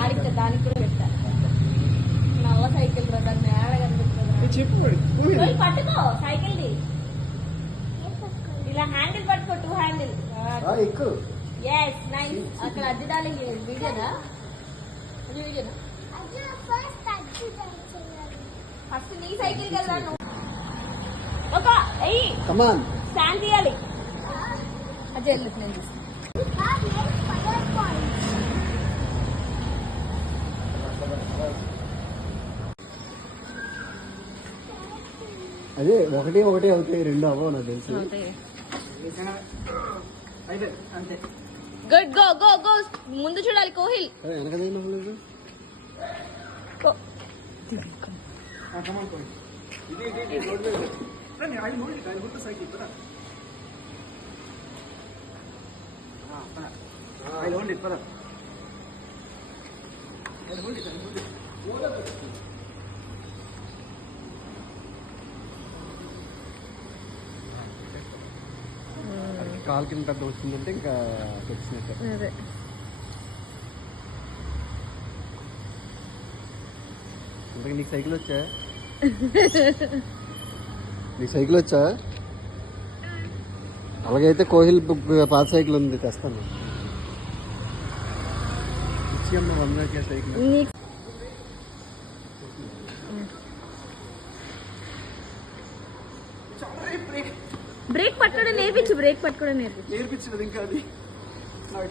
ఆడితే దానికి కూడా పెట్టా నల్ల సైకిల్ రా దాన్ని ఏడ కనిపిస్తుంది పట్టుకో సైకిల్ ది ఇలా హ్యాండిల్ పట్టుకో 2 హ్యాండిల్ ఎస్ నైస్ అక్కడ అడ్డాలి వీడియోనా ఫస్ట్ నీ సైకిల్ కదా నువ్వు ఒక స్టాండ్ తీయాలి అదే నేను అదే ఒకటి అవుతాయి 2 అవ్వవు నాకు తెలుసు గుడ్ గో గో గో ముందు చూడాలి కోహిల్ కాలు కింద పెద్ద వచ్చిందంటే ఇంకా వచ్చినట్టే. ఇంతకు నీకు సైకిల్ వచ్చా? నీకు సైకిల్ వచ్చా? అలాగైతే కోహిల్ పాత సైకిల్ ఉంది, తెస్తాను. ఇచ్చి అమ్మ 100 సైకిల్. బ్రేక్ పట్టుకోవడం నేర్పించు, బ్రేక్ పట్టుకోవడం నేర్పించు. నేర్పించినది ఇంకా అది నాకు